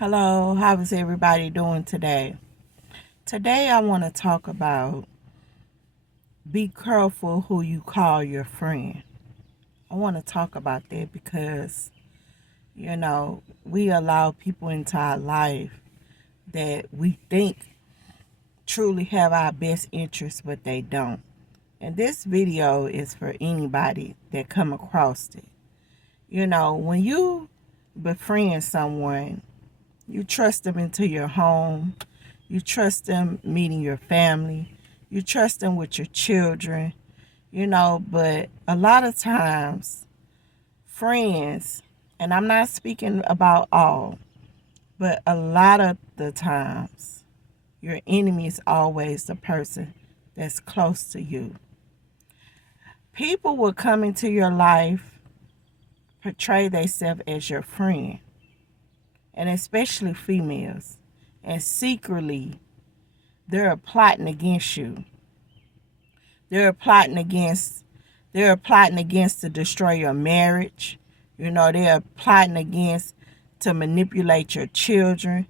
Hello, how is everybody doing today? Today I want to talk about be careful who you call your friend. I want to talk about that because, we allow people into our life that we think truly have our best interests, but they don't. And this video is for anybody that come across it. When you befriend someone, you trust them into your home. You trust them meeting your family. You trust them with your children, but a lot of times, friends, and I'm not speaking about all, but a lot of the times, your enemy is always the person that's close to you. People will come into your life, portray themselves as your friend, and especially females, and secretly they're plotting against you. They're plotting against to destroy your marriage. They're plotting against to manipulate your children,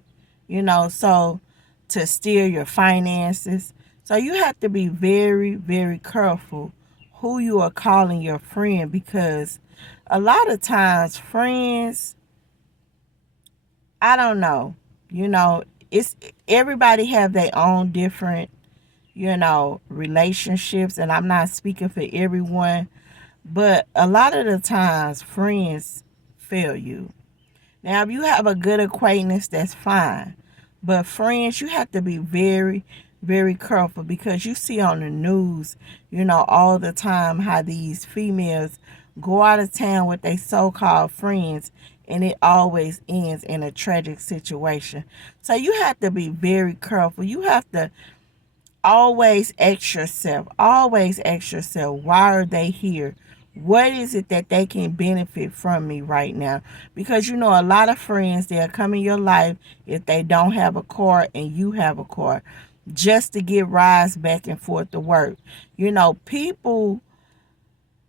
so to steal your finances. So you have to be very, very careful who you are calling your friend, because a lot of times friends, I don't know, it's everybody have their own different relationships, and I'm not speaking for everyone, but a lot of the times friends fail you. Now, if you have a good acquaintance, that's fine, but friends, you have to be very, very careful, because you see on the news, all the time how these females go out of town with their so-called friends, and it always ends in a tragic situation. So you have to be very careful. You have to always ask yourself, why are they here? What is it that they can benefit from me right now? Because a lot of friends, they'll come in your life if they don't have a car and you have a car, just to get rides back and forth to work. People,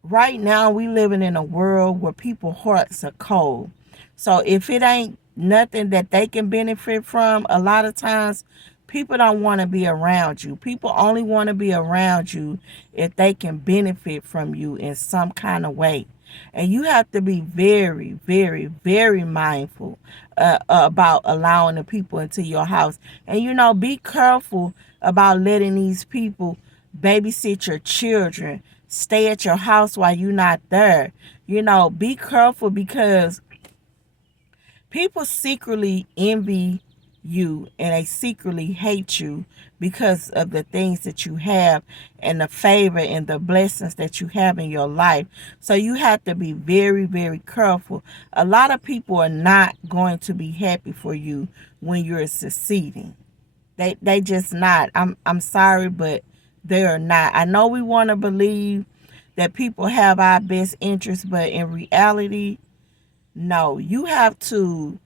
right now we living in a world where people hearts are cold. So if it ain't nothing that they can benefit from, a lot of times people don't want to be around you. People only want to be around you if they can benefit from you in some kind of way. And you have to be very, very, very mindful about allowing the people into your house. And, be careful about letting these people babysit your children, stay at your house while you're not there. Be careful, because people secretly envy you and they secretly hate you because of the things that you have and the favor and the blessings that you have in your life. So you have to be very, very careful. A lot of people are not going to be happy for you when you're succeeding. They just not. I'm sorry, but they are not. I know we want to believe that people have our best interests, but in reality, no. You have to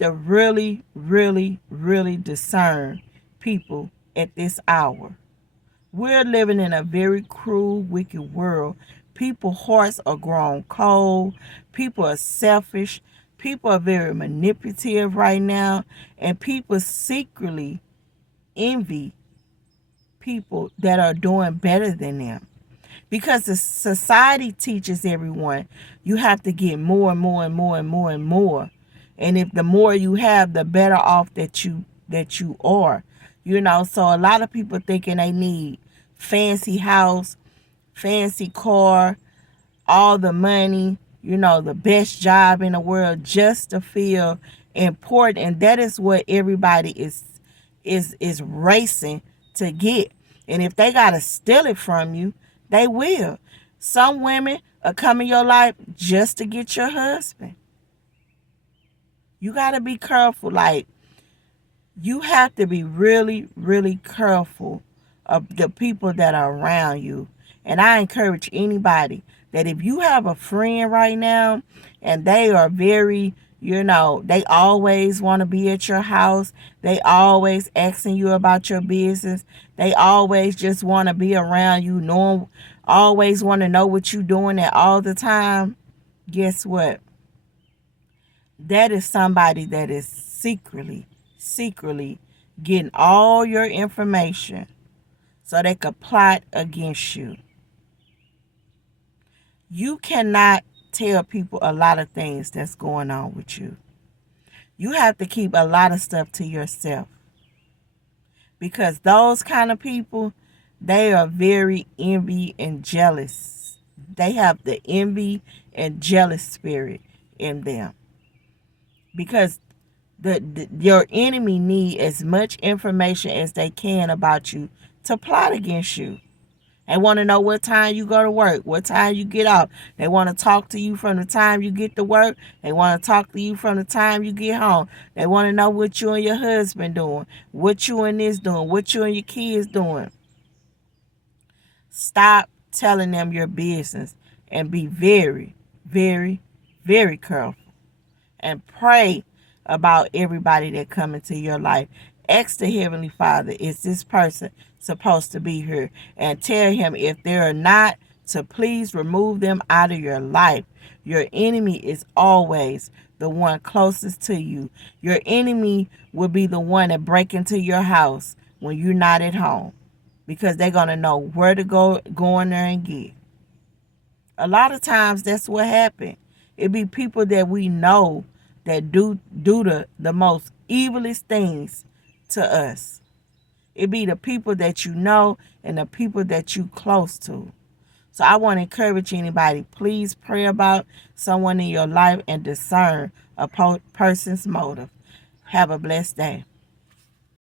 really, really, really discern people at this hour. We're living in a very cruel, wicked world. People's hearts are grown cold. People are selfish. People are very manipulative right now. And people secretly envy people that are doing better than them. Because the society teaches everyone you have to get more and more and more and more and more. And if the more you have, the better off that you are. So a lot of people thinking they need fancy house, fancy car, all the money, the best job in the world, just to feel important. And that is what everybody is racing to get. And if they gotta steal it from you, they will. Some women are coming your life just to get your husband. You gotta be careful. Like, you have to be really, really careful of the people that are around you. And I encourage anybody that if you have a friend right now and they are very, they always want to be at your house, they always asking you about your business, they always just want to be around you, always want to know what you're doing at all the time, guess what? That is somebody that is secretly getting all your information so they could plot against you. You cannot tell people a lot of things that's going on with you. You have to keep a lot of stuff to yourself, because those kind of people, they are very envy and jealous. They have the envy and jealous spirit in them, because your enemy need as much information as they can about you to plot against you. They want to know what time you go to work, what time you get off. They want to talk to you from the time you get to work. They want to talk to you from the time you get home. They want to know what you and your husband doing, what you and this doing, what you and your kids doing. Stop telling them your business and be very, very, very careful. And pray about everybody that come into your life. Ask the Heavenly Father, is this person supposed to be here? And tell him, if they're not, to please remove them out of your life. Your enemy is always the one closest to you. Your enemy will be the one that break into your house when you're not at home, because they're going to know where to go in there and get. A lot of times that's what happened. It be people that we know that do the most evilest things to us. It be the people that you know and the people that you close to. So I want to encourage anybody, please pray about someone in your life and discern a person's motive. Have a blessed day.